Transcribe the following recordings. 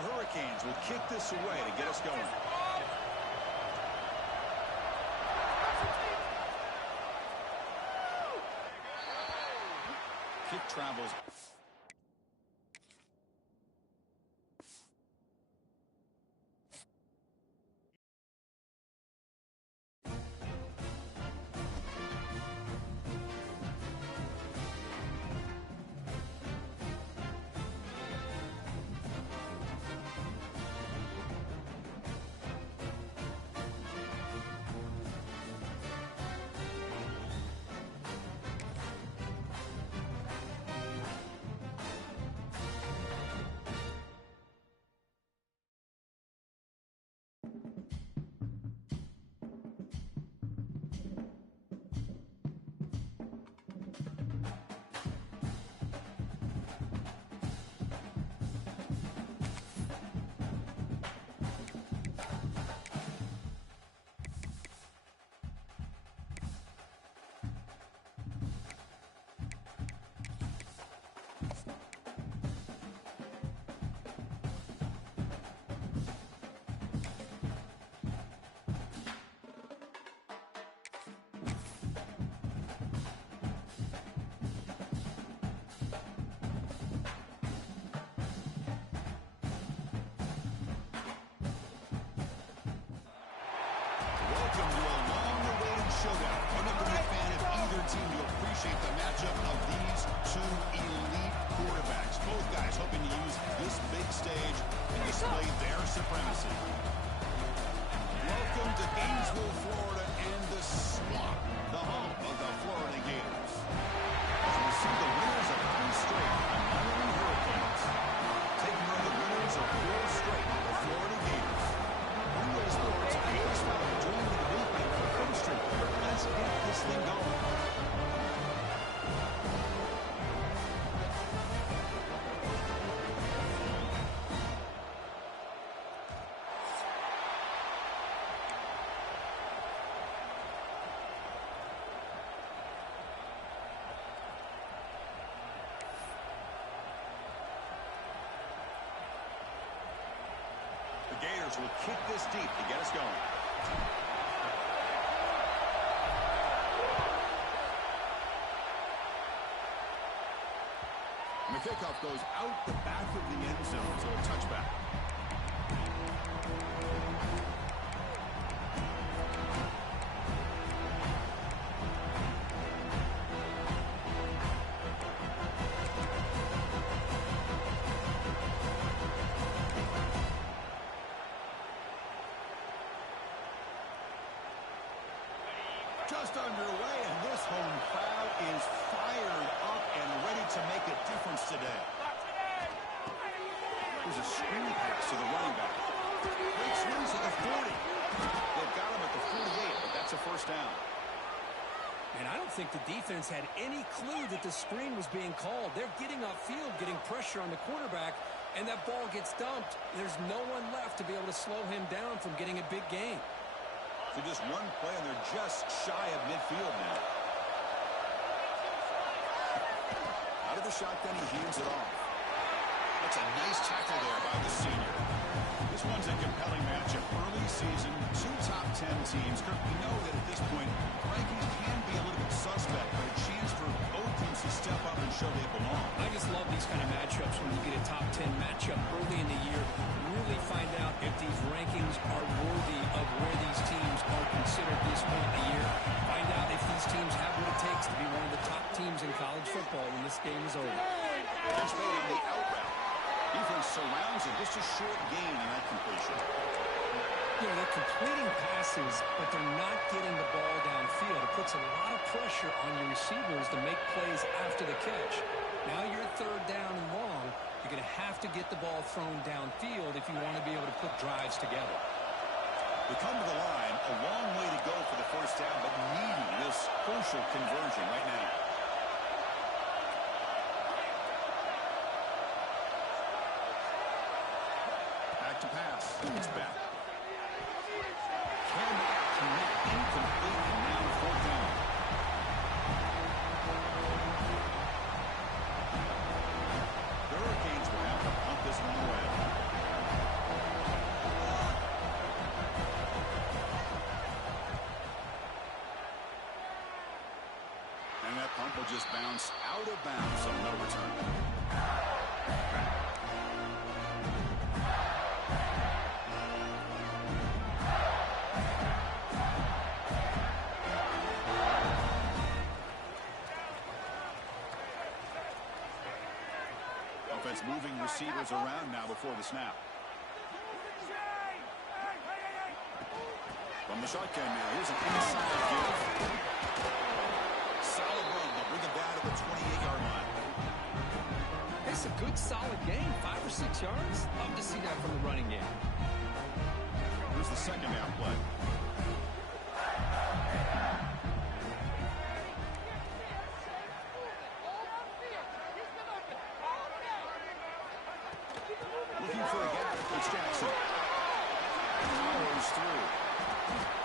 The Hurricanes will kick this away to get us going. Kick travels. Welcome to a long-awaited showdown. You're not going to be a fan of either team. You appreciate the matchup of these two elite quarterbacks. Both guys hoping to use this big stage and display their supremacy. Welcome to Gainesville, Florida, and the Swamp, the home of the Florida Gators. As we see the winners of 3 straight, the Miami Hurricanes, taking on the winners of 4 straight, the Florida Gators. One-way sports, and this one, joining the movement for coast street. Let's get this thing going. The Gators will kick this deep to get us going. And the kickoff goes out the back of the end zone, so a touchback. Just underway, and this home crowd is fired up and ready to make a difference today. There's a screen pass to the running back. Great swings at the 40. They've got him at the 48, but that's a first down. And I don't think the defense had any clue that the screen was being called. They're getting upfield, getting pressure on the quarterback, and that ball gets dumped. There's no one left to be able to slow him down from getting a big gain. So just one play, and they're just shy of midfield now. Out of the shotgun, he hands it off. That's a nice tackle there by the senior. This one's a compelling matchup. Early season, 2 top 10 teams. Kirk, we know that at this point, rankings can be a little bit suspect, but a chance for both teams to step up and show they belong. I just love these kind of matchups when you get a top 10 matchup early in the year. Really find out if these rankings are worthy of where these teams are considered this point in the year. Find out if these teams have what it takes to be one of the top teams in college football when this game is over. Just made on the out route. Defense surrounds it. Just a short gain in that completion. You know, they're completing passes, but they're not getting the ball downfield. It puts a lot of pressure on your receivers to make plays after the catch. Now you're 3rd down and long. You're going to have to get the ball thrown downfield if you want to be able to put drives together. They come to the line, a long way to go for the first down, but needing this crucial conversion right now. Back to pass. It's back. Cannot connect. Incomplete, and now 4th down. The Hurricanes will have to pump this one away. just bounce out of bounds, so no return. Offense moving receivers around now before the snap. From the shotgun now, here's an inside give. Solid run. They'll bring him down to the 28-yard line. It's a good, solid game. 5 or 6 yards. Love to see that from the running game. Here's the second down play. Looking for a gap. It's Jackson. Powers through.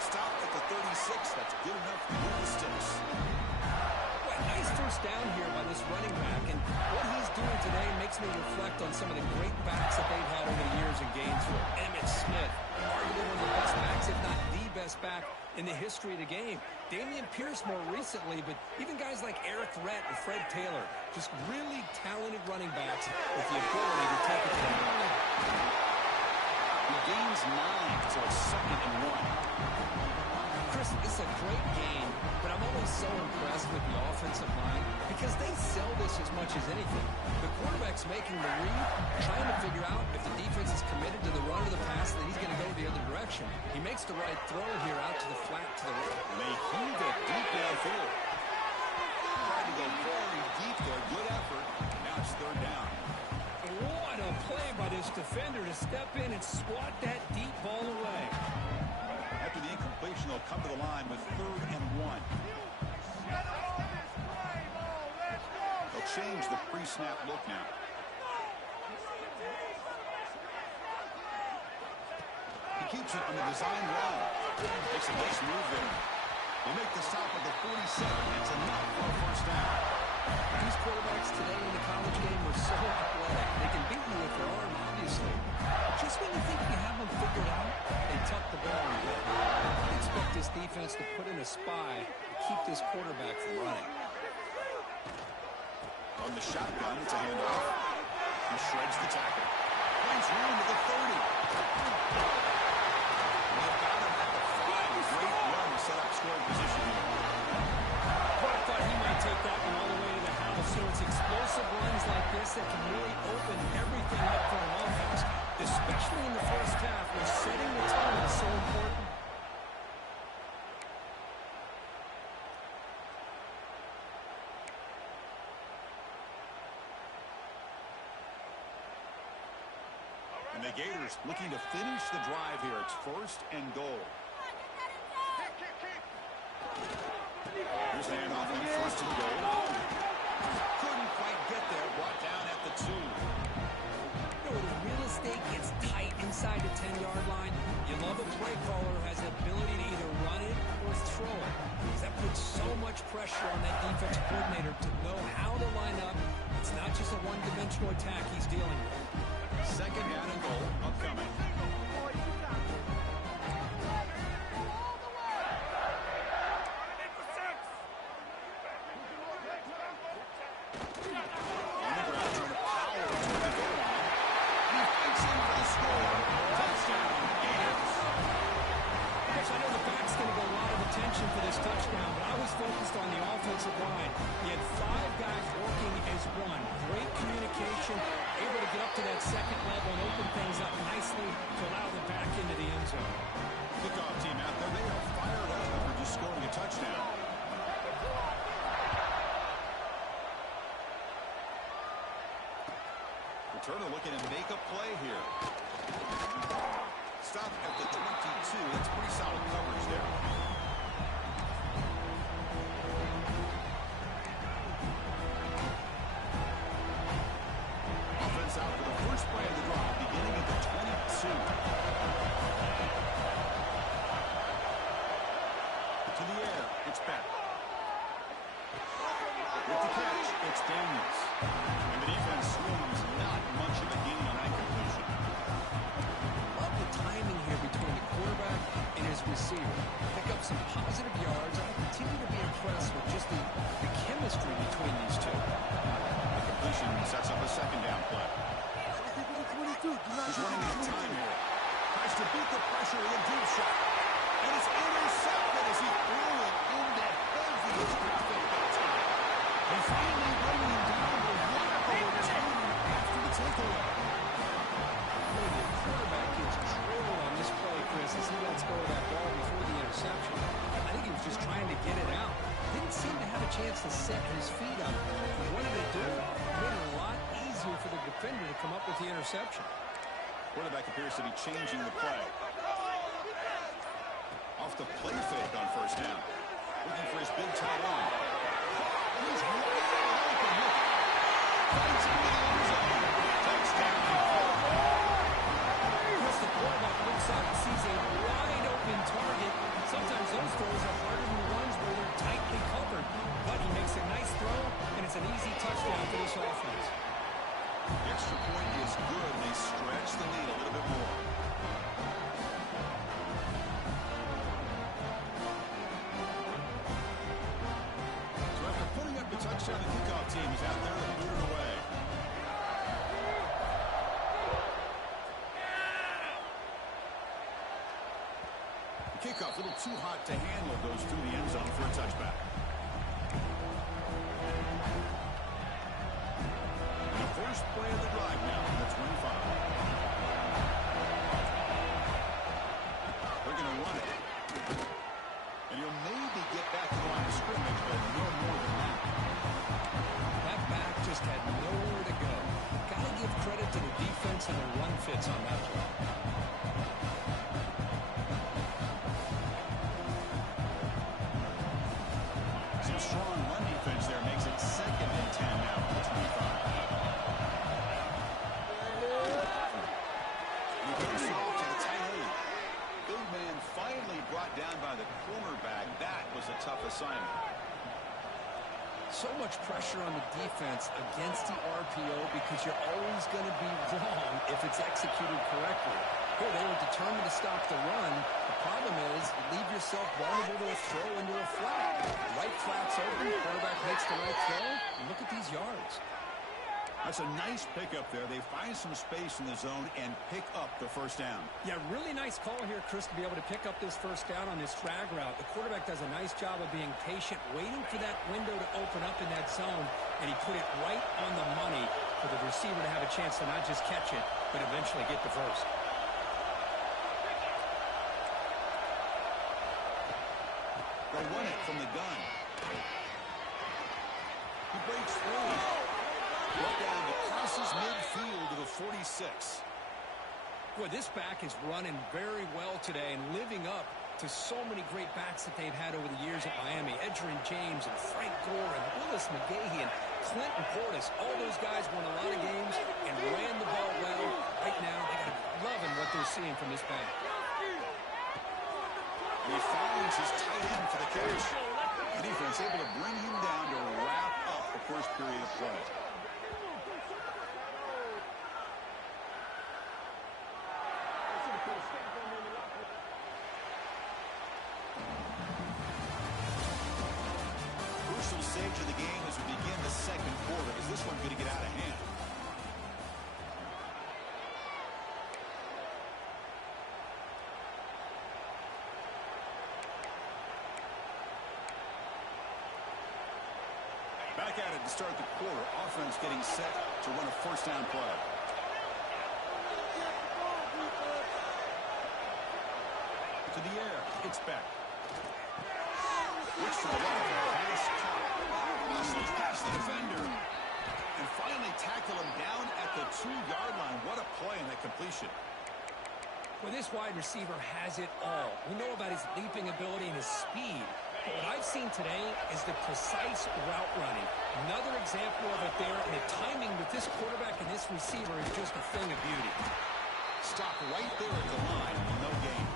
Stopped at the 36. That's good enough to move the sticks. Well, nice first down here by this running back, and what he's doing today makes me reflect on some of the great backs that they've had over the years in Gainesville. Emmitt Smith, arguably one of the best backs, if not the best back in the history of the game. Damian Pierce more recently, but even guys like Eric Rett and Fred Taylor, just really talented running backs with the ability to take it to the line. He gains 9, so it's 2nd and 1. Chris, this is a great game, but I'm always so impressed with the offensive line because they sell this as much as anything. The quarterback's making the read, trying to figure out if the defense is committed to the run or the pass, then he's going to go the other direction. He makes the right throw here out to the flat to the right. And they heave it deep downfield. Tried to go very deep there. Good effort. Now it's 3rd down. What a play by this defender to step in and swat that deep ball away. After the incompletion, they'll come to the line with 3rd and 1. They'll change the pre-snap look now. He keeps it on the design run. Makes a nice move there. They make the stop at the 47. It's enough for a first down. These quarterbacks today in the college game are so athletic. They can beat you with their arm, obviously. Just when you think you have them figured out, they tuck the ball in good. I expect this defense to put in a spy to keep this quarterback from running. On the shotgun, it's a handoff. He shreds the tackle. Finds room at the 30. And they've got him at the 5. Great run to set up scoring position here. I thought he might take that one all the way to the house. So it's explosive runs like this that can really open everything up for an offense, especially in the first half where setting the tone is so important. And the Gators looking to finish the drive here. It's 1st and goal. Here's the handoff on 1st and goal. Couldn't quite get there. Brought down at the 2. You know, when real estate gets tight inside the 10-yard line, you love a play caller who has the ability to either run it or throw it. Because that puts so much pressure on that defensive coordinator to know how to line up. It's not just a one-dimensional attack he's dealing with. 2nd down and goal upcoming. For this touchdown, but I was focused on the offensive line. He had 5 guys working as one. Great communication, able to get up to that 2nd level and open things up nicely to allow them back into the end zone. Kickoff team out there, they are fired up after just scoring a touchdown. Returner looking to make a play here. Stop at the 22. That's pretty solid coverage there. Offense out for the first play of the drive, beginning at the 22. To the air, it's Beck. With the catch, it's Daniels. And the defense swings not much of a gain on that completion. Love the timing here between the quarterback and his receiver. Pick up some positive yards and continue continue to be impressed with just the chemistry between these two. The completion sets up a second down play. He's running out of time here. Tries to beat the pressure with a deep shot. And it's intercepted as he threw it into heavy traffic that time. They finally bring him down with one overturn after the takeaway. The quarterback gets drilled on this play, Chris, as he lets go of that ball before the interception. I think he was just trying to get it out. Didn't seem to have a chance to set his feet up. And what did it do? It made it a lot easier for the defender to come up with the interception. Quarterback appears to be changing the play. Off the play fake on first down. Looking for his big tight end. He's wide open. Fights into the end zone. Touchdown. Chris, the quarterback looks up and sees a wide open target. Sometimes those throws are harder than the ones where they're tightly covered. But he makes a nice throw, and it's an easy touchdown for this offense. The extra point is good. They stretch the lead a little bit more. So after putting up the touchdown, the kickoff team is out there to boot it away. The kickoff a little too hot to handle, goes through the end zone for a touchback. First play of the drive now from the 25. They're going to run it. And he'll maybe get back to the line of scrimmage, but no more than that. That back just had nowhere to go. Got to give credit to the defense and the run fits on that play. Some strong run defense there makes it 2nd and 10 now from the 25. Finally brought down by the cornerback. That was a tough assignment. So much pressure on the defense against the RPO because you're always going to be wrong if it's executed correctly. Here, they were determined to stop the run. The problem is, leave yourself vulnerable to a throw into a flat. Right flat's open, quarterback makes the right throw, and look at these yards. That's a nice pickup there. They find some space in the zone and pick up the first down. Yeah, really nice call here, Chris, to be able to pick up this first down on this drag route. The quarterback does a nice job of being patient, waiting for that window to open up in that zone, and he put it right on the money for the receiver to have a chance to not just catch it, but eventually get the first. They'll run it from the gun. He breaks through. Brought down the crosses midfield to the 46. Boy, this back is running very well today and living up to so many great backs that they've had over the years at Miami. Edgerrin James and Frank Gore and Willis McGahee and Clinton Portis. All those guys won a lot of games and ran the ball well. Right now, they got loving what they're seeing from this back. And he finds his tight end for the catch. The defense able to bring him down to wrap up the first period of play. Crucial stage of the game as we begin the second quarter. Is this one going to get out of hand? Back at it to start the quarter. Offense getting set to run a first down play. To the air. It's back. Looks to the left. Pass caught. Muscles past the defender. And finally tackle him down at the 2-yard line. What a play in that completion. Well, this wide receiver has it all. We know about his leaping ability and his speed. But what I've seen today is the precise route running. Another example of it there, and the timing with this quarterback and this receiver is just a thing of beauty. Stop right there at the line. No gain.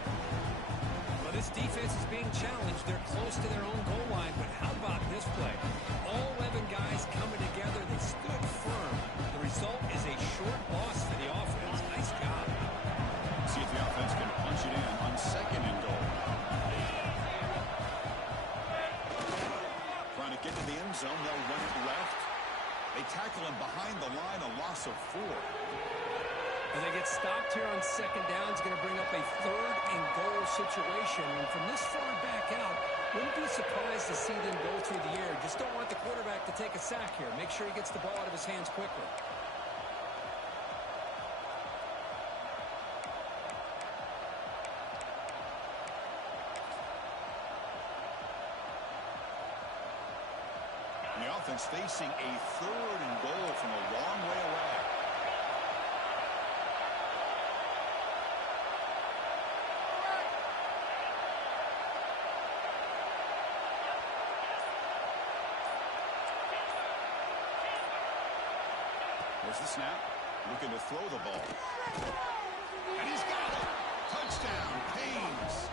Well, this defense is being challenged. They're close to their own goal line, but how about this play? All 11 guys coming together. They stood firm. The result is a short loss for the offense. Nice job. See if the offense can punch it in on 2nd and goal. tackle him behind the line, a loss of 4. And they get stopped here on second down. It's going to bring up a 3rd and goal situation. And from this far back out, wouldn't be surprised to see them go through the air. Just don't want the quarterback to take a sack here. Make sure he gets the ball out of his hands quickly. And the offense facing a 3rd and goal from a long way away. There's the snap. Looking to throw the ball. And he's got it. Touchdown, Haynes.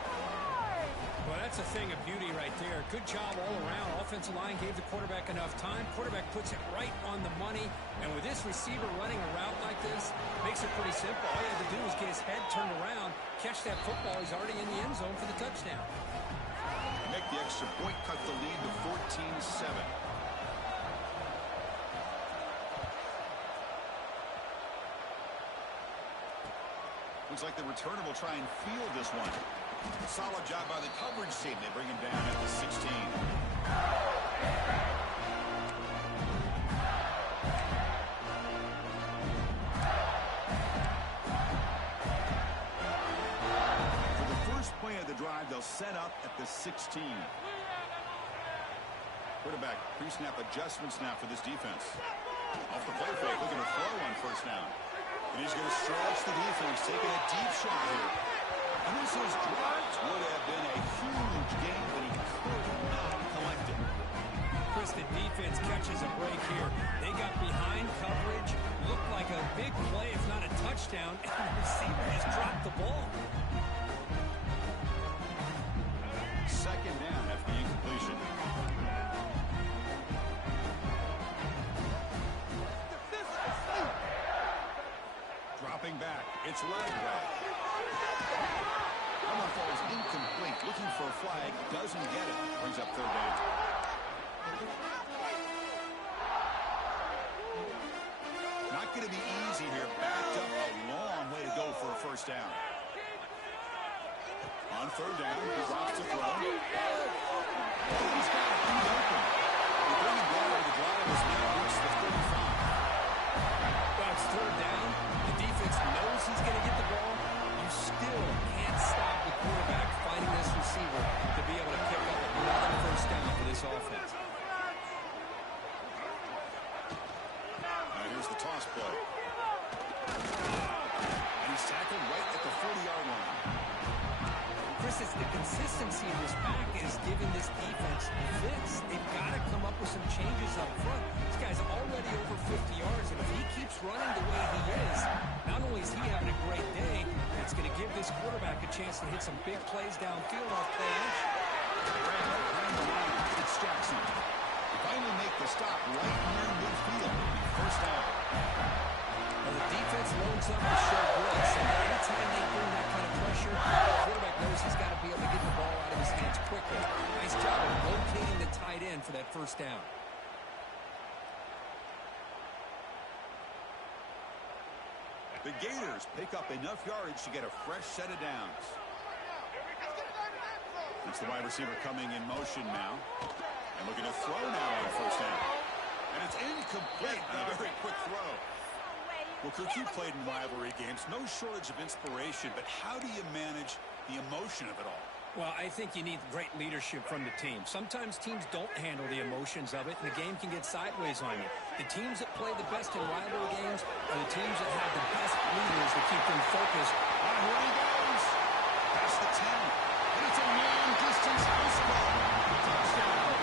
Well, that's a thing of beauty right there. Good job all around. Offensive line gave the quarterback enough time. Quarterback puts it right on the money. And with this receiver running a route like this, makes it pretty simple. All you have to do is get his head turned around, catch that football. He's already in the end zone for the touchdown. Make the extra point, cut the lead to 14-7. Looks like the returner will try and field this one. Solid job by the coverage team. They bring him down at the 16. For the first play of the drive, they'll set up at the 16. Quarterback pre-snap adjustments now for this defense. Off the play fake, looking to throw on first down. And he's going to stretch the defense, taking a deep shot here. And this is dropped. Would have been a huge gain, but he could not collect it. Chris, the defense catches a break here. They got behind coverage. Looked like a big play, if not a touchdown. And the receiver just dropped the ball. Second down after the incompletion. Dropping back. It's Ledway. That ball is incomplete. Looking for a flag. Doesn't get it. Brings up 3rd down. Not going to be easy here. Backed up a long way to go for a first down. On 3rd down, he drops to throw. He's got it. He's open. They bring him down. The drive has now reached the 35. Well, it's 3rd down. The defense knows he's going to get the ball. You still can't stop the quarterback finding this receiver to be able to pick up another first down for this offense. Here's the toss play. And he's tackled right at the 40-yard line. Chris, it's the consistency in this back is giving this defense fits. They've got to come up with some changes up front. This guy's already over 50 yards, and if he keeps running the way he is, not only is he having a great day, it's going to give this quarterback a chance to hit some big plays downfield off play action. It's Jackson. Finally make the stop right near midfield. First down. Well, the defense loads up to show blitz, and anytime they bring that kind of pressure, the quarterback knows he's got to be able to get the ball out of his hands quickly. Nice job of locating the tight end for that first down. The Gators pick up enough yardage to get a fresh set of downs. It's the wide receiver coming in motion now. And looking to throw now on first down. And it's incomplete. A very quick throw. Well, Cook, you played in rivalry games. No shortage of inspiration, but how do you manage the emotion of it all? Well, I think you need great leadership from the team. Sometimes teams don't handle the emotions of it, and the game can get sideways on you. The teams that play the best in rivalry games are the teams that have the best leaders that keep them focused. And here he goes. Past the 10. And it's a long-distance house ball. Touchdown.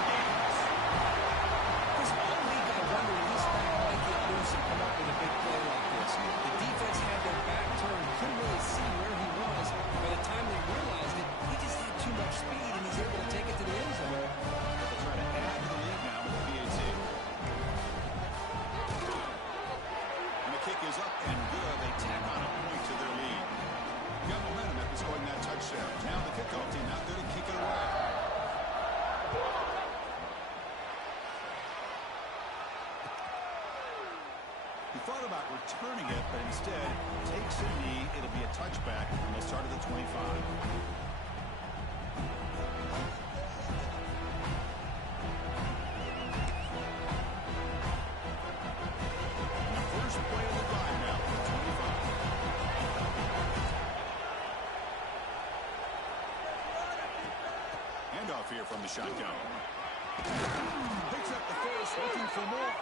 Chris, all league got to wonder when this back might get loose and come up with a big play like this. The defense had their back turned, couldn't really see where he was. By the time they realized it, he just had too much speed, and he's able to take it to the end zone. They'll try to add to the lead now with the PAT. And the kick is up and good. They tack on a point to their lead. Got momentum after scoring that touchdown. Now the kickoff team out there to kick it away. about returning it, but instead takes a knee. It'll be a touchback, and they'll start at the 25. First play of the drive now, 25. Handoff here from the shotgun. Picks up the first, looking for more.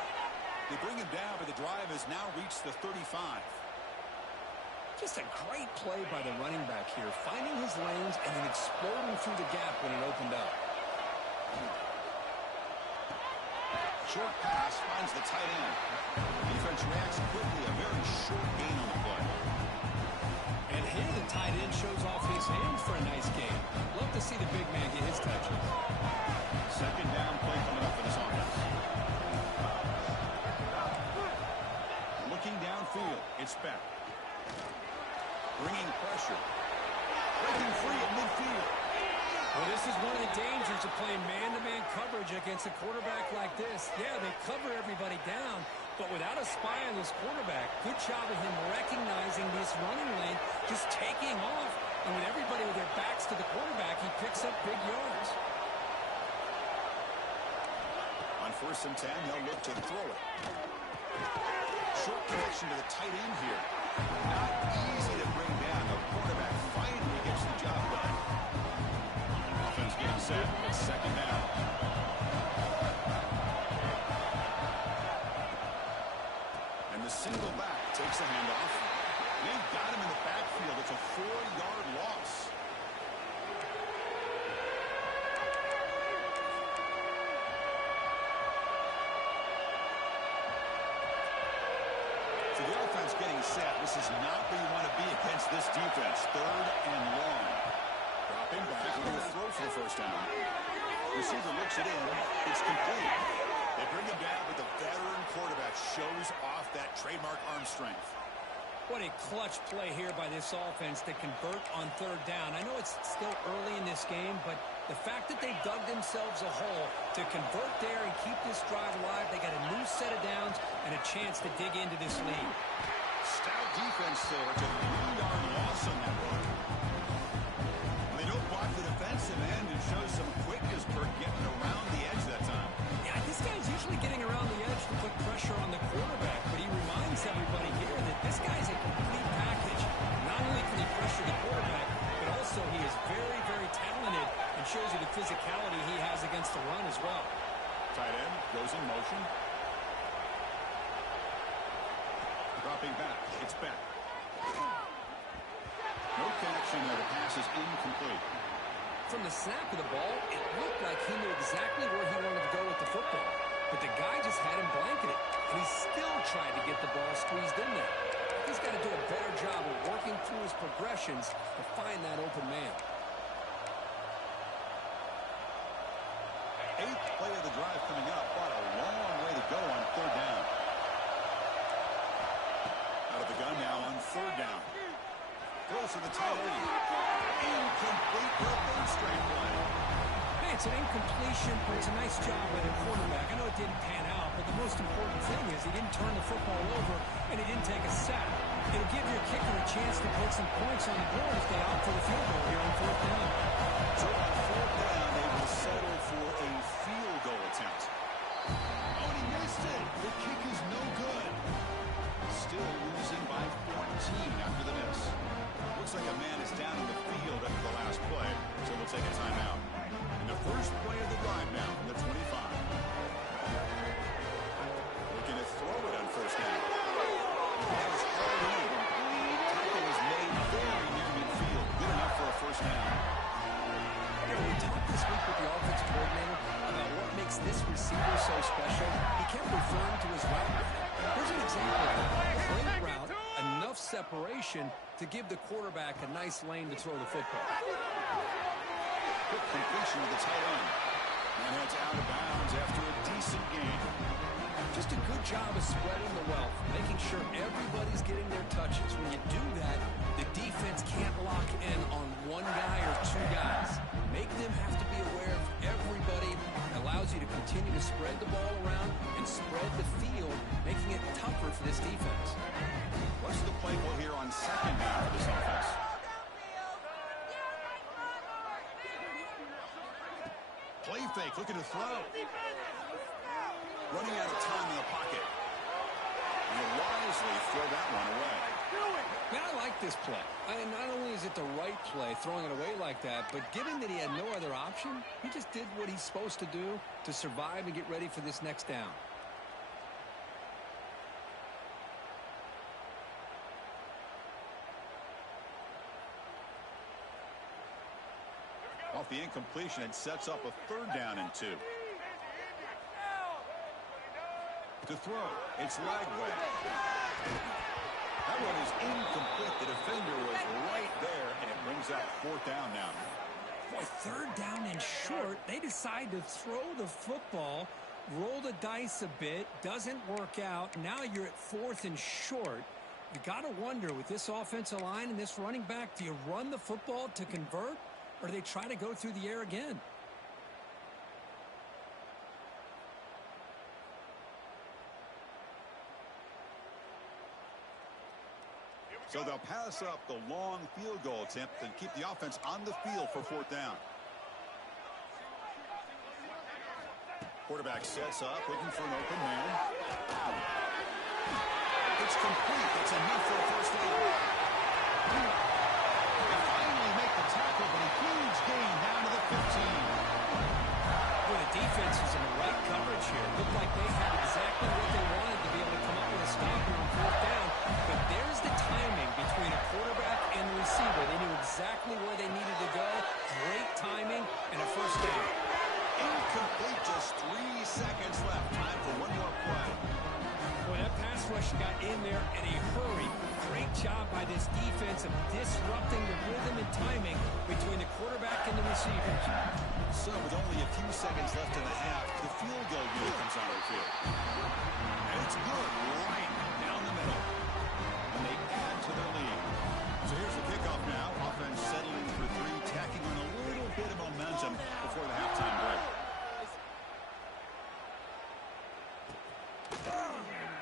They bring him down, but the drive has now reached the 35. Just a great play by the running back here, finding his lanes and then exploding through the gap when it opened up. Short pass finds the tight end. Defense reacts quickly, a very short gain on the play. And here the tight end shows off his hands for a nice game. Love to see the big man get his touches. Second down play coming up for this offense. Looking downfield, it's back. Bringing pressure. Breaking free at midfield. Well, this is one of the dangers of playing man-to-man coverage against a quarterback like this. Yeah, they cover everybody down, but without a spy on this quarterback, good job of him recognizing this running lane, just taking off. And with everybody with their backs to the quarterback, he picks up big yards. On 1st and 10, they'll look to throw it. Short connection to the tight end here. Not easy to bring down. The quarterback finally gets the job done. Offense getting set. It's second down. And the single back takes a handoff. They've got him in the backfield. It's a 4-yard loss. So the offense getting set. This is not where you want to be against this defense. 3rd and long. Dropping back. We're going to throw for the first down. Receiver looks it in. It's complete. They bring him down, but the veteran quarterback shows off that trademark arm strength. What a clutch play here by this offense to convert on 3rd down. I know it's still early in this game, but the fact that they dug themselves a hole to convert there and keep this drive alive, they got a new set of downs and a chance to dig into this lead. Stout defense there. It's a 3-yard loss on that one. They don't block the defensive end and show some quickness for getting around the edge that time. Yeah, this guy's usually getting around the edge to put pressure on the quarterback, but he reminds everybody here that this guy's a complete package. Not only can he pressure the quarterback, but also he is very, very talented and shows you the physicality he has against the run as well. Tight end goes in motion. Dropping back. It's back. No connection there. The pass is incomplete. From the snap of the ball, it looked like he knew exactly where he wanted to go with the football. But the guy just had him blanketed, and he still tried to get the ball squeezed in there. He's got to do a better job of working through his progressions to find that open man. 8th play of the drive coming up, but a long way to go on 3rd down. Out of the gun now on 3rd down. Throws to the tight end. Incomplete for a 3rd straight play. Hey, it's an incompletion, but it's a nice job by the quarterback. I know it didn't pan out, but the most important thing is he didn't turn the football over and he didn't take a sack. It'll give your kicker a chance to put some points on the board if they opt for the field goal here on 4th down. So on 4th down, they will settle for a field goal attempt. Oh, and he missed it. The kick is no good. Still losing by 14 after the miss. Looks like a man is down in the field after the last play, so they'll take a timeout. And the first play of the drive now from the 25. Looking to throw it on 1st down. That was hard in. Tackle was made very near midfield. Good enough for a 1st down. You know, we talked this week with the offensive coordinator about what makes this receiver so special. He kept referring to his route running. Here's an example of that. Great route, enough separation to give the quarterback a nice lane to throw the football. Quick completion of the tight end. And it's out of bounds after a decent game. Just a good job of spreading the wealth, making sure everybody's getting their touches. When you do that, the defense can't lock in on one guy or 2 guys. Make them have to be aware of everybody. It allows you to continue to spread the ball around and spread the field, making it tougher for this defense. What's the play call here on second down for this offense? Play fake, looking to throw. Running out of time in the pocket. And he'll wisely throw that one away. Man, I like this play. Not only is it the right play, throwing it away like that, but given that he had no other option, he just did what he's supposed to do to survive and get ready for this next down. Off the incompletion, it sets up a third down and 2. To throw, it's Lagway. That one is incomplete. The defender was right there, and it brings up fourth down now. Boy, third down and short. They decide to throw the football, roll the dice a bit, doesn't work out. Now you're at fourth and short. You got to wonder, with this offensive line and this running back, do you run the football to convert, or do they try to go through the air again? So they'll pass up the long field goal attempt and keep the offense on the field for fourth down. Quarterback sets up, looking for an open man. It's complete. It's enough for a first down. They finally make the tackle, but a huge gain down to the 15. Well, the defense is in the right coverage here. Looked like they had exactly what they wanted to be able to come up with a stop here on fourth down. But there's the timing between a quarterback and the receiver. They knew exactly where they needed to go. Great timing and a first down. Incomplete, just 3 seconds left. Time for one more play. Boy, that pass rush got in there in a hurry. Great job by this defense of disrupting the rhythm and timing between the quarterback and the receivers. So with only a few seconds left in the half, the field goal unit comes onto the field. And it's good right down the middle. And they add to their lead. So here's the kickoff now. Offense settling for 3, tacking on a little bit of momentum before the halftime break.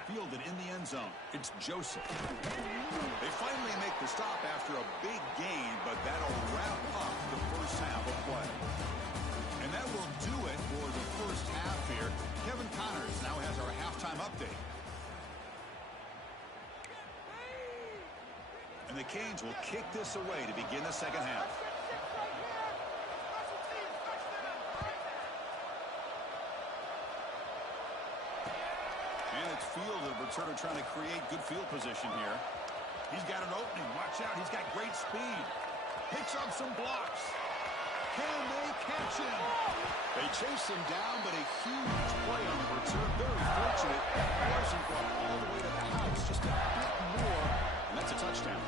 Fielded in the end zone. It's Joseph. They finally make the stop after a big gain, but that'll wrap up the first half of play. And that will do it for the first half here. Kevin Connors now has our halftime update. And the Canes will kick this away to begin the second half. And it's fielded. Returner trying to create good field position here. He's got an opening. Watch out. He's got great speed. Picks up some blocks. Can they catch him? They chase him down, but a huge play on the return. Very fortunate. Larson brought all the way to the house. Just a bit more. And that's a touchdown.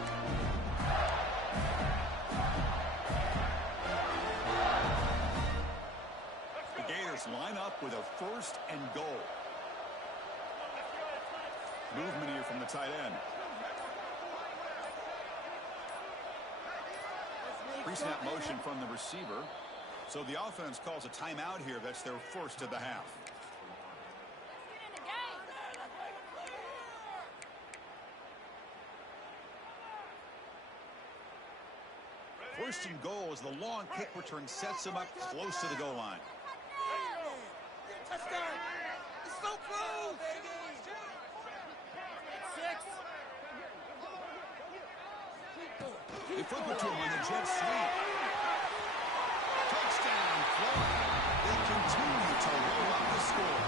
The Gators line up with a first and goal. Movement here from the tight end. Pre-snap motion from the receiver. So the offense calls a timeout here. That's their first of the half. First and goal as the long kick return sets him up close to the goal line. Touchdown! It's so close! They flip it to him on the jet sweep. Touchdown, Florida. They continue to roll up the score.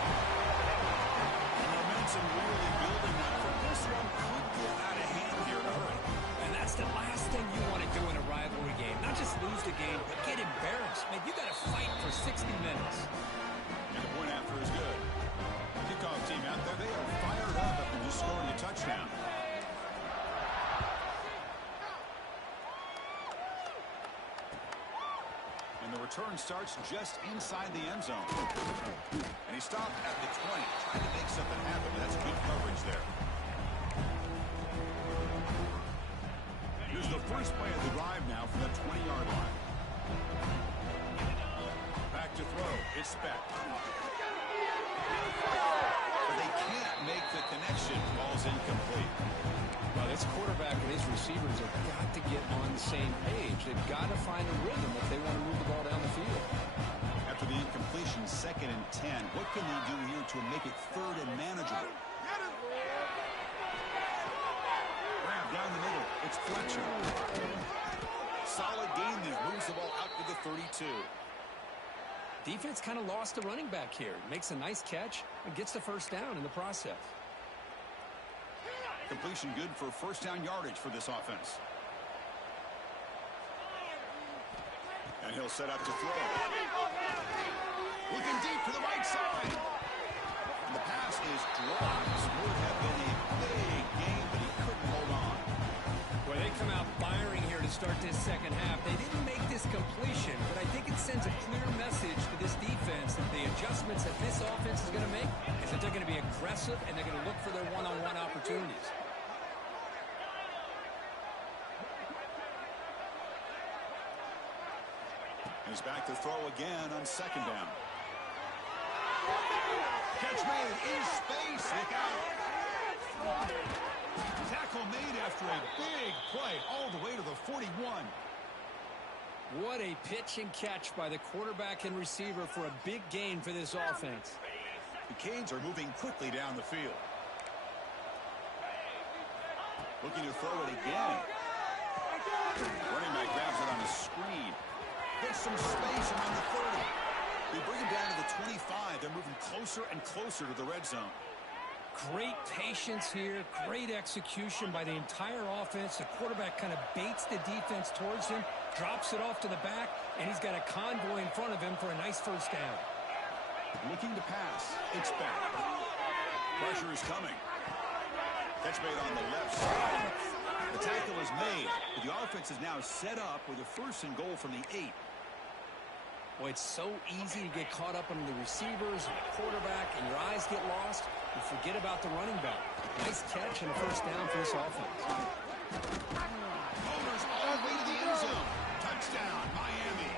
The momentum really building now. From this one could get out of hand here in a hurry. And that's the last thing you want to do in a rivalry game. Not just lose the game, but get embarrassed. Man, you got to fight for 60 minutes. And the point after is good. Kickoff team out there, they are fired up after just scoring a touchdown. And the return starts just inside the end zone. And he stopped at the 20, trying to make something happen, but that's good coverage there. Here's the first play of the drive now from the 20-yard line. Back to throw. It's Speck. the connection. Ball's incomplete. Well, this quarterback and his receivers have got to get on the same page. They've got to find a rhythm if they want to move the ball down the field. After the incompletion, 2nd and 10. What can they do here to make it 3rd and manageable? Grab down the middle. It's Fletcher. Solid game there. Moves the ball out to the 32. Defense kind of lost the running back here. Makes a nice catch and gets the first down in the process. Completion good for first down yardage for this offense. And he'll set up to throw. Looking deep to the right side. And the pass is dropped. Would have been a big game, but he couldn't hold on. Well, they come out firing here to start this second half. They didn't make this completion, but I think it sends a clear message to this defense that the adjustments that this offense is going to make is that they're going to be aggressive and they're going to look for their one-on-one opportunities. He's back to throw again on 2nd down. Catch made in space. Look out. Tackle made after a big play all the way to the 41. What a pitch and catch by the quarterback and receiver for a big gain for this offense. The Canes are moving quickly down the field. Looking to throw it again. Running back grabs it on a screen. Gets some space around the 30. They bring him down to the 25. They're moving closer and closer to the red zone. Great patience here, great execution by the entire offense. The quarterback kind of baits the defense towards him, drops it off to the back, and he's got a convoy in front of him for a nice first down. Looking to pass. It's back. Pressure is coming. Catch made on the left side. The tackle is made, but the offense is now set up with a 1st and goal from the 8. Boy, it's so easy to get caught up on the receivers and the quarterback, and your eyes get lost. You forget about the running back. Nice catch and a first down for this offense. Motors all the way to the end zone. Touchdown, Miami.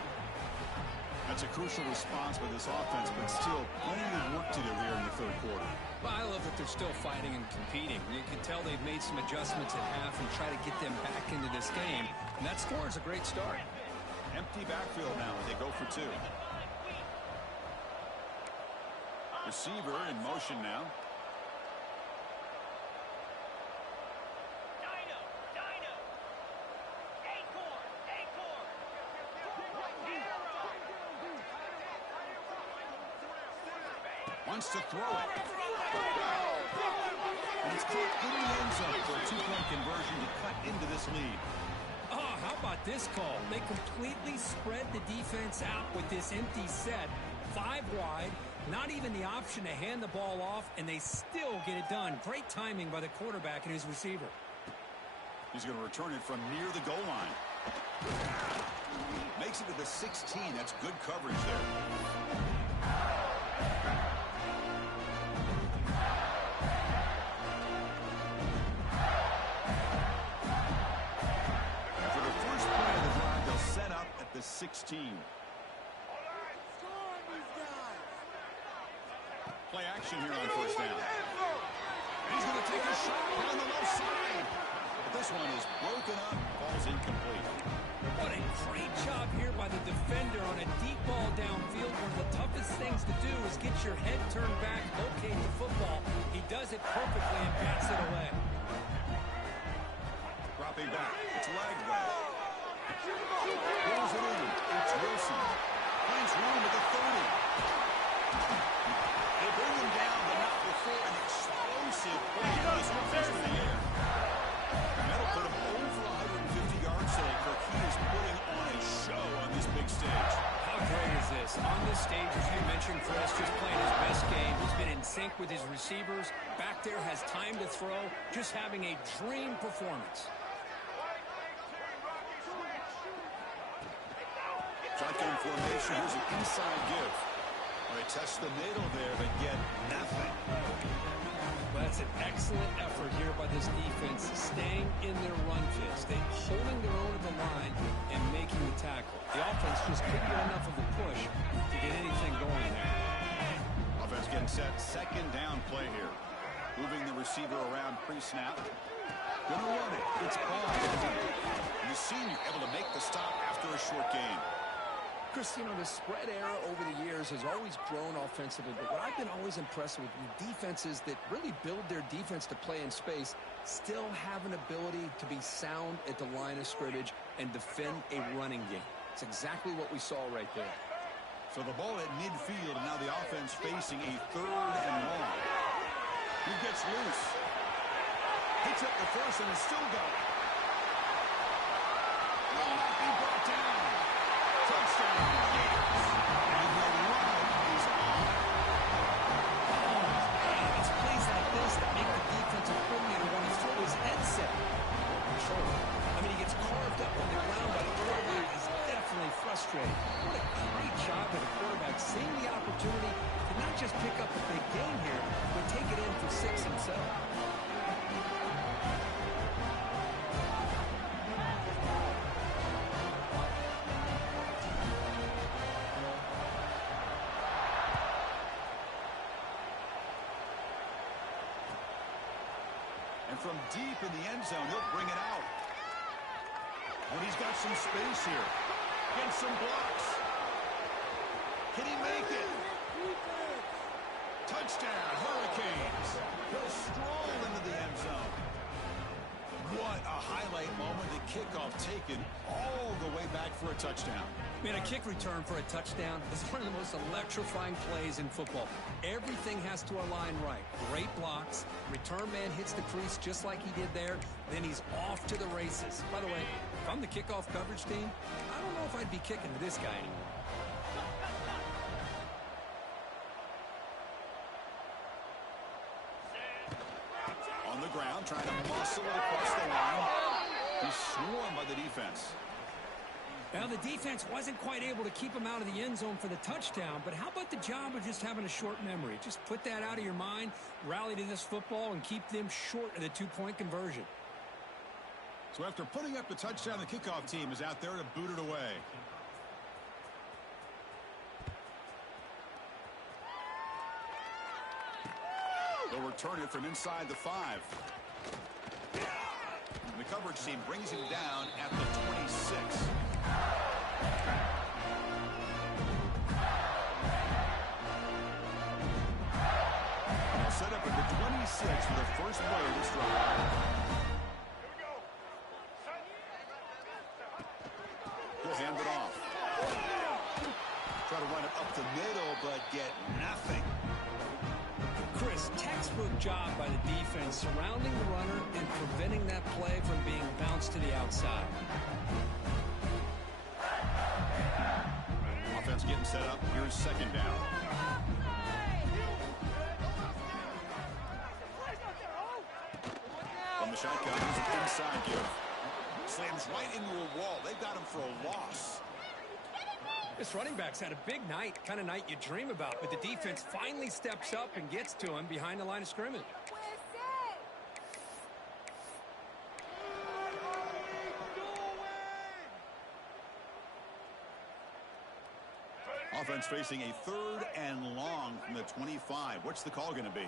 That's a crucial response by this offense, but still plenty of work to do here in the 3rd quarter. Well, I love that they're still fighting and competing. You can tell they've made some adjustments at half and try to get them back into this game. And that score is a great start. Empty backfield now as they go for 2. Receiver in motion now. Wants to throw it. And it's caught in the end zone for a 2-point conversion to cut into this lead. Oh, how about this call? They completely spread the defense out with this empty set. 5 wide, not even the option to hand the ball off, and they still get it done. Great timing by the quarterback and his receiver. He's going to return it from near the goal line. Makes it to the 16. That's good coverage there. The 16. Play action here on first down. And he's going to take a shot down the left side. But this one is broken up. Ball's incomplete. What a great job here by the defender on a deep ball downfield. One of the toughest things to do is get your head turned back, locate the football. He does it perfectly and bats it away. Dropping back. It's Lagway. Pulls it in. It's Wilson. Finds room at the 30. They bring him down, but not before an explosive play. He's first in the air. And that'll put him over 150 yards today. Kirk, he is putting on a show on this big stage. How great is this? On this stage, as you mentioned, Chris, just playing his best game. He's been in sync with his receivers. Back there, has time to throw. Just having a dream performance. Shotgun formation. Here's an inside give. Well, they test the middle there, but get nothing. Well, that's an excellent effort here by this defense, staying in their run fits. They're holding their own at the line and making the tackle. The offense just couldn't get enough of a push to get anything going there. Offense getting set. 2nd down play here. Moving the receiver around pre-snap. Gonna run it. It's ball. And the senior able to make the stop after a short gain. Chris, you know, the spread era over the years has always grown offensively, but what I've been always impressed with defenses that really build their defense to play in space still have an ability to be sound at the line of scrimmage and defend a running game. It's exactly what we saw right there. So the ball at midfield, and now the offense facing a 3rd and long. He gets loose. Hits up the first and is still going. Will not be brought down. Touchdown, Gators. And the run is on. And it's plays like this that make the defensive coordinator want to throw his headset. I mean, he gets carved up on the ground by the quarterback. He's definitely frustrated. What a great job by the quarterback, seeing the opportunity to not just pick up a big game here, but take it in for 6 himself. And from deep in the end zone, he'll bring it out. And he's got some space here. Against some blocks. Can he make it? Touchdown, Hurricanes. He'll stroll into the end zone. What a highlight moment. The kickoff taken all the way back for a touchdown. Man, a kick return for a touchdown is one of the most electrifying plays in football. Everything has to align right. Great blocks. Return man hits the crease just like he did there. Then he's off to the races. By the way, if I'm the kickoff coverage team, I don't know if I'd be kicking to this guy anymore. On the ground, trying to muscle it across the line. He's swarmed by the defense. Now, the defense wasn't quite able to keep him out of the end zone for the touchdown, but how about the job of just having a short memory? Just put that out of your mind, rally to this football, and keep them short of the 2-point conversion. So after putting up the touchdown, the kickoff team is out there to boot it away. They'll return it from inside the 5. And the coverage team brings him down at the 26. They'll set up at the 26 for the first play of this drive. He'll hand it off. Try to run it up the middle, but get nothing. Chris, textbook job by the defense surrounding the runner and preventing that play from being bounced to the outside. Offense getting set up. Here's second down. From the shotgun, he's an inside give. Slams right into a wall. They've got him for a loss. This running back's had a big night, kind of night you dream about, but the defense finally steps up and gets to him behind the line of scrimmage. Offense facing a 3rd and long from the 25. What's the call going to be?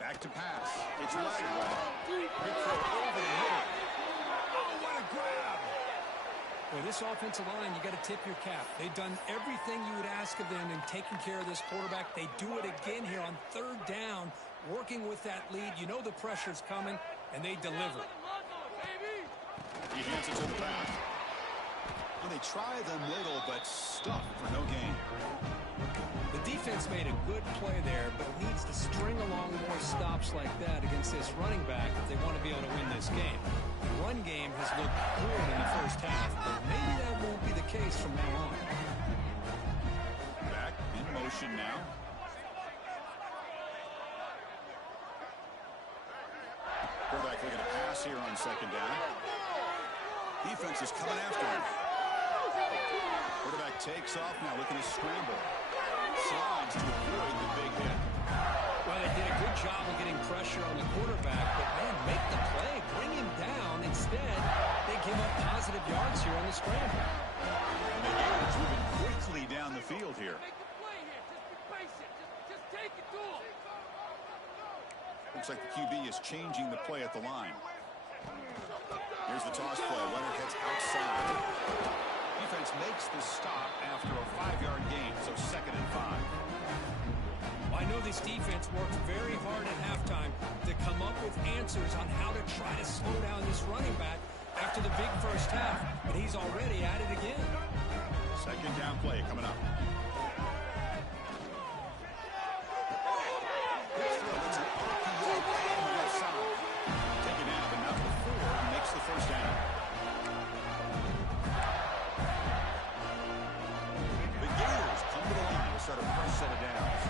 Back to pass. It's Wagner. Big throw over the middle. Oh, what a grab! Well, this offensive line, you got to tip your cap. They've done everything you would ask of them in taking care of this quarterback. They do it again here on 3rd down, working with that lead. You know the pressure's coming, and they deliver. He hands it to the back. And they try the middle, but stuffed for no gain. The defense made a good play there, but needs to string along more stops like that against this running back if they want to be able to win this game. The run game has looked good in the first half, but maybe that won't be the case from now on. Back in motion now. Quarterback looking to pass here on second down. Defense is coming after him. Quarterback takes off now, looking to scramble. Slides to avoid the big hit. Well, they did a good job of getting pressure on the quarterback, but man, make the play, bring him down. Instead, they give up positive yards here on the scramble. And the Gators moving quickly down the field here. Just take it to him. Looks like the QB is changing the play at the line. Here's the toss play. Leonard heads outside. Defense makes the stop after a 5-yard gain, so 2nd and 5. I know this defense worked very hard at halftime to come up with answers on how to try to slow down this running back after the big first half, and he's already at it again. 2nd down play coming up. It's an RPO on the left side. Taken down, but not before he makes the first down. The Gators come to the line to start a fresh set of downs.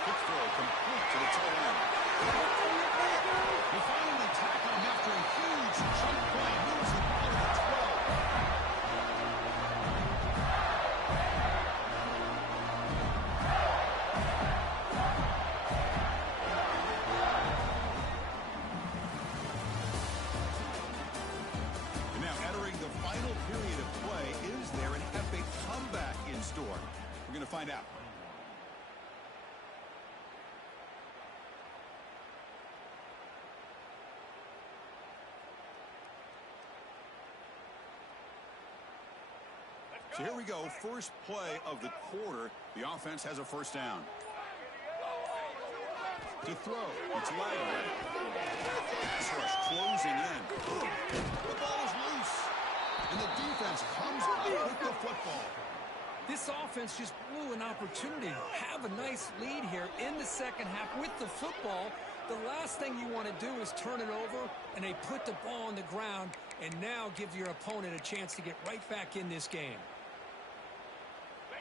Quick throw complete to the tight end. He finally tackled him after a huge chunk play. Moves the ball to the 12. And now entering the final period of play, is there an epic comeback in store? We're going to find out. So here we go, first play of the quarter. The offense has a first down. To throw, it's Wagner. Pass rush closing in. The ball is loose, and the defense comes up with the football. This offense just blew an opportunity to have a nice lead here in the second half with the football. The last thing you want to do is turn it over, and they put the ball on the ground, and now give your opponent a chance to get right back in this game.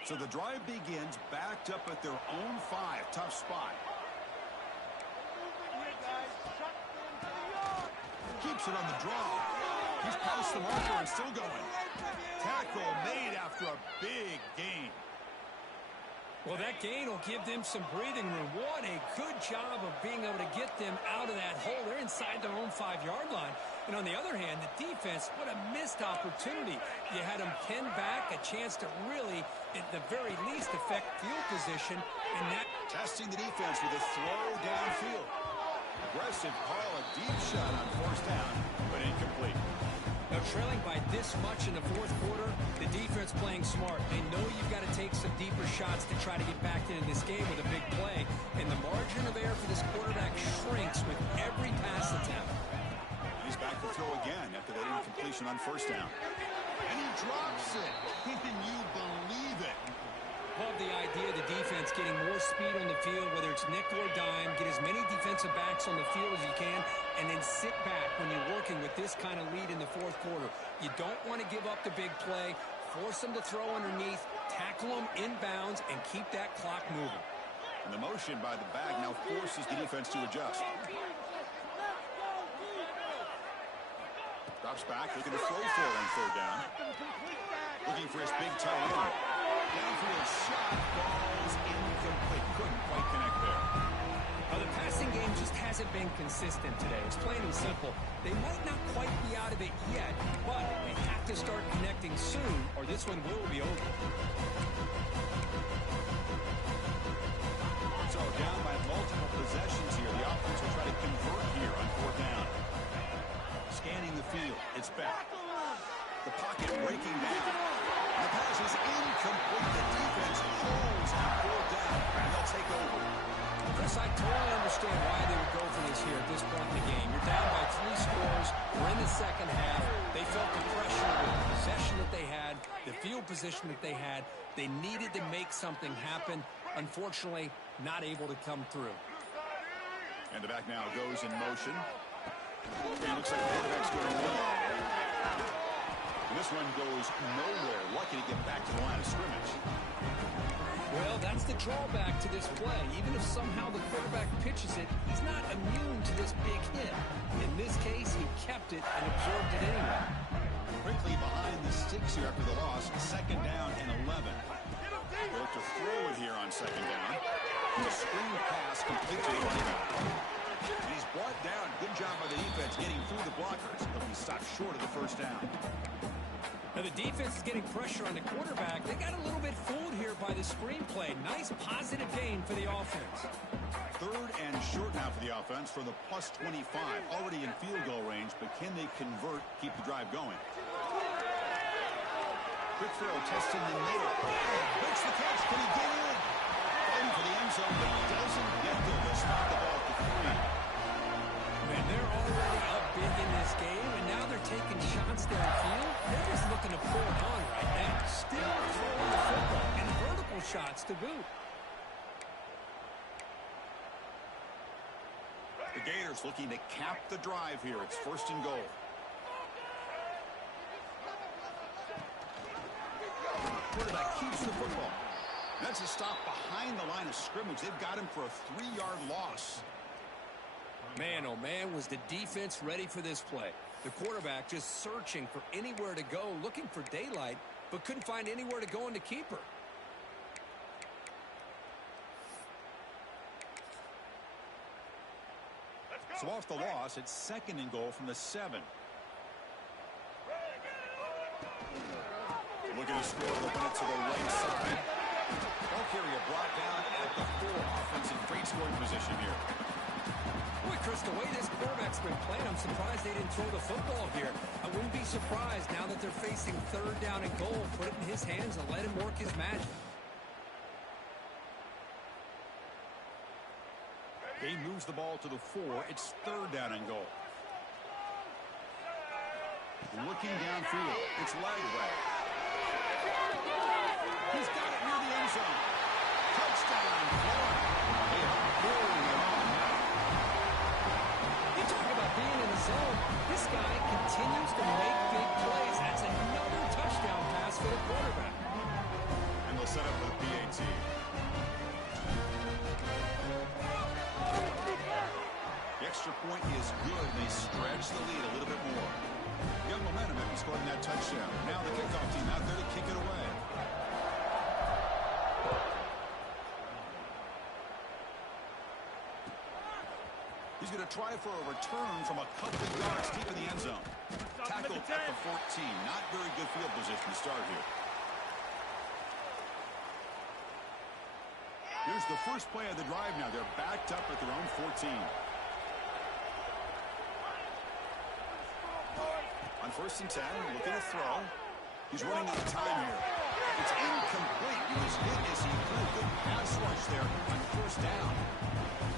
So the drive begins backed up at their own 5. Tough spot. Keeps it on the draw. He's past the marker and still going. Tackle made after a big gain. Well, that gain will give them some breathing room. What a good job of being able to get them out of that hole. They're inside their own 5-yard line. And on the other hand, the defense, what a missed opportunity. You had them pinned back, a chance to really, at the very least, affect field position. And that testing the defense with a throw downfield. Aggressive call, a deep shot on 4th down, but incomplete. Now, trailing by this much in the 4th quarter, the defense playing smart. They know you've got to take some deeper shots to try to get back into this game with a big play. And the margin of error for this quarterback shrinks with every pass attempt. He's back to throw again after that incompletion on 1st down. And he drops it. Can you believe it? Love the idea of the defense getting more speed on the field, whether it's nickel or dime, get as many defensive backs on the field as you can, and then sit back when you're working with this kind of lead in the 4th quarter. You don't want to give up the big play, force them to throw underneath, tackle them inbounds, and keep that clock moving. And the motion by the back now forces the defense to adjust. Drops back, looking to throw for it on 3rd down. Looking for his big tight end. Downfield shot, balls incomplete. Couldn't quite connect there. Well, the passing game just hasn't been consistent today. It's plain and simple. They might not quite be out of it yet, but they have to start connecting soon, or this one will be over. So down by multiple possessions here. The offense will try to convert here on 4th down. Scanning the field. It's back. The pocket breaking down. The pass is incomplete. The defense holds on 4th down, and they'll take over. Chris, I totally understand why they would go for this here at this point in the game. You're down by 3 scores. We're in the second half. They felt the pressure with the possession that they had, the field position that they had. They needed to make something happen. Unfortunately, not able to come through. And the back now goes in motion. And it looks like the quarterback's going low. And this one goes nowhere. Lucky to get back to the line of scrimmage. Well, that's the drawback to this play. Even if somehow the quarterback pitches it, he's not immune to this big hit. In this case, he kept it and absorbed it anyway. Quickly behind the sticks here after the loss. 2nd down and 11. They look to throw it here on 2nd down. It's a screen pass complete to the running back. And he's brought down. Good job by the defense getting through the blockers, but he stopped short of the first down. Now the defense is getting pressure on the quarterback. They got a little bit fooled here by the screenplay. Nice positive gain for the offense. Third and short now for the offense from the plus 25. Already in field goal range, but can they convert, keep the drive going? Quick throw, testing the middle. Makes the catch. Can he get in? Fighting for the end zone, but doesn't get there. They'll stop the ball at the 3. Man, they're already up big in this game, and now they're taking shots downfield. They're just looking to pull it on right now. Still throwing the football, and vertical shots to boot. The Gators looking to cap the drive here. It's first and goal. Quarterback keeps the football. That's a stop behind the line of scrimmage. They've got him for a 3-yard loss. Man, oh man, was the defense ready for this play. The quarterback just searching for anywhere to go, looking for daylight, but couldn't find anywhere to go in the keeper. So off the loss, it's second and goal from the 7. Looking to score, looking it to the right side. Ball carrier brought down at the 4. Offensive great scoring position here. Boy, Chris, the way this quarterback's been playing, I'm surprised they didn't throw the football here. I wouldn't be surprised now that they're facing third down and goal. Put it in his hands and let him work his magic. He moves the ball to the 4. It's third down and goal. Looking downfield. It's Lagway. He's got it near the end zone. Touchdown, Florida. They are pouring it on now. You talk about being in the zone. This guy continues to make big plays. That's another touchdown pass for the quarterback. And they'll set up for the PAT. The extra point is good. They stretch the lead a little bit more. Young momentum after scoring that touchdown. Now the kickoff team out there to kick it away. He's going to try for a return from a couple of yards deep in the end zone. Tackled at the 14. Not very good field position to start here. Here's the first play of the drive now. They're backed up at their own 14. On first and 10, looking to throw. He's running out of time here. It's incomplete. He was hit as he threw. Good pass rush there on first down.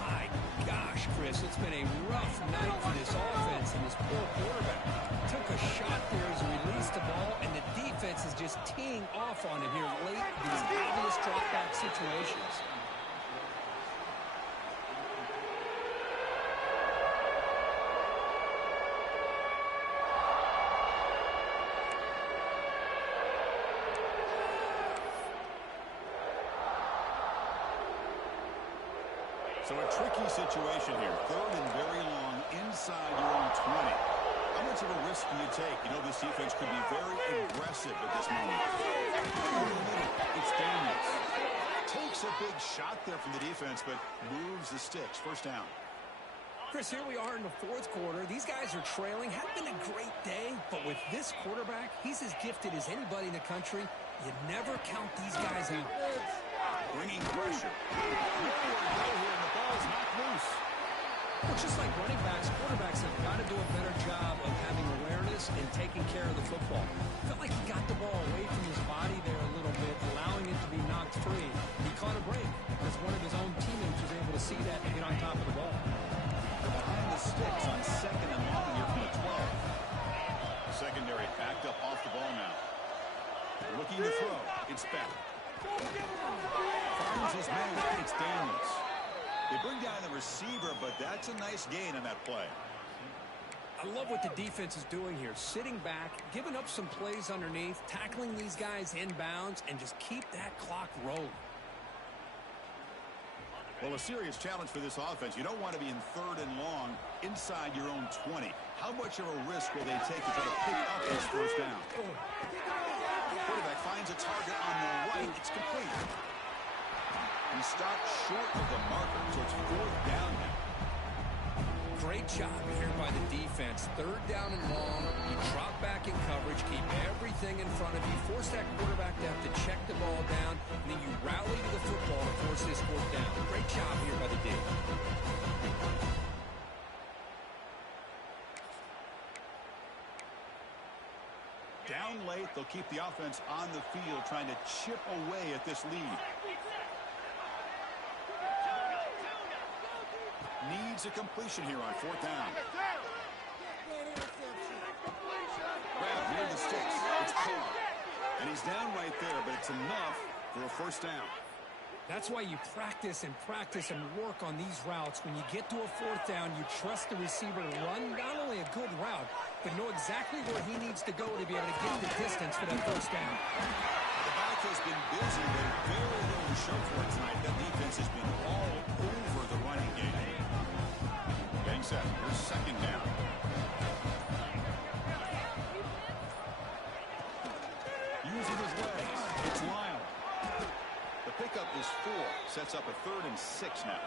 My gosh, Chris, it's been a rough night for this offense and this poor quarterback. Took a shot there as he released the ball, and the defense is just teeing off on him here late in these obvious drop-back situations. So a tricky situation here. Third and very long inside your own 20. How much of a risk do you take? You know, this defense could be very aggressive at this moment. It's Daniels. Takes a big shot there from the defense, but moves the sticks. First down. Chris, here we are in the fourth quarter. These guys are trailing. Hadn't been a great day, but with this quarterback, he's as gifted as anybody in the country. You never count these guys out. Bringing pressure. Nowhere to go here, and the ball's knocked loose. Well, just like running backs, quarterbacks have got to do a better job of having awareness and taking care of the football. Felt like he got the ball away from his body there a little bit, allowing it to be knocked free. He caught a break because one of his own teammates was able to see that and get on top of the ball. They're behind the sticks on second and long here from the 12. The secondary backed up off the ball now. Looking to throw. It's Beck. Finds his man. It's Daniels. They bring down the receiver, but that's a nice gain on that play. I love what the defense is doing here. Sitting back, giving up some plays underneath, tackling these guys inbounds, and just keep that clock rolling. Well, a serious challenge for this offense. You don't want to be in third and long inside your own 20. How much of a risk will they take to try to pick up this first down? Quarterback finds a target on the right. It's complete. He stopped short of the marker, so it's fourth down now. Great job here by the defense. Third down and long. You drop back in coverage, keep everything in front of you, force that quarterback to have to check the ball down, and then you rally to the football to force this fourth down. Great job here by the D. Down late, they'll keep the offense on the field trying to chip away at this lead. Needs a completion here on fourth down. Grab near the sticks. It's caught. And he's down right there, but it's enough for a first down. That's why you practice and work on these routes. When you get to a fourth down, you trust the receiver to run not only a good route, but know exactly where he needs to go to be able to get the distance for that first down. The back has been busy, but very little to show for it tonight. That defense has been all over the running game. Getting set. Here's second down. Using his legs. It's Lyle. The pickup is 4. Sets up a 3rd and 6 now.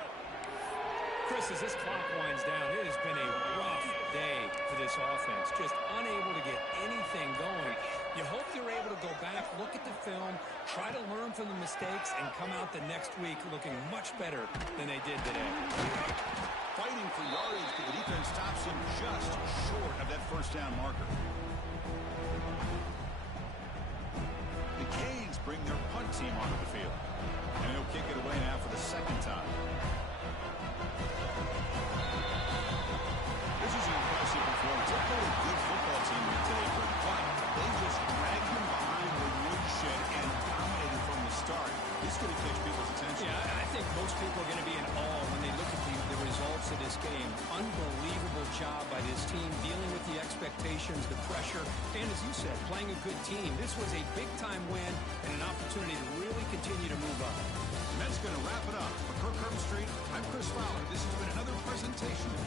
Chris, as this clock winds down, it has been a rough day for this offense. Just unable to get anything going. You hope they're able to go back, look at the film, try to learn from the mistakes, and come out the next week looking much better than they did today. Fighting for yardage, but the defense stops him just short of that first down marker. The Canes bring their punt team onto the field. And he'll kick it away now for the second time. This is an impressive performance. They're a good football team here today, but they just dragged them behind the woodshed and dominated from the start. This is going to catch people's attention. Yeah, I think most people are going to be in awe when they look at the results of this game. Unbelievable job by this team dealing with the expectations, the pressure, and as you said, playing a good team. This was a big-time win and an opportunity to really continue to move up. And that's going to wrap it up. For Kirk Street, I'm Chris Fowler. This has been another presentation of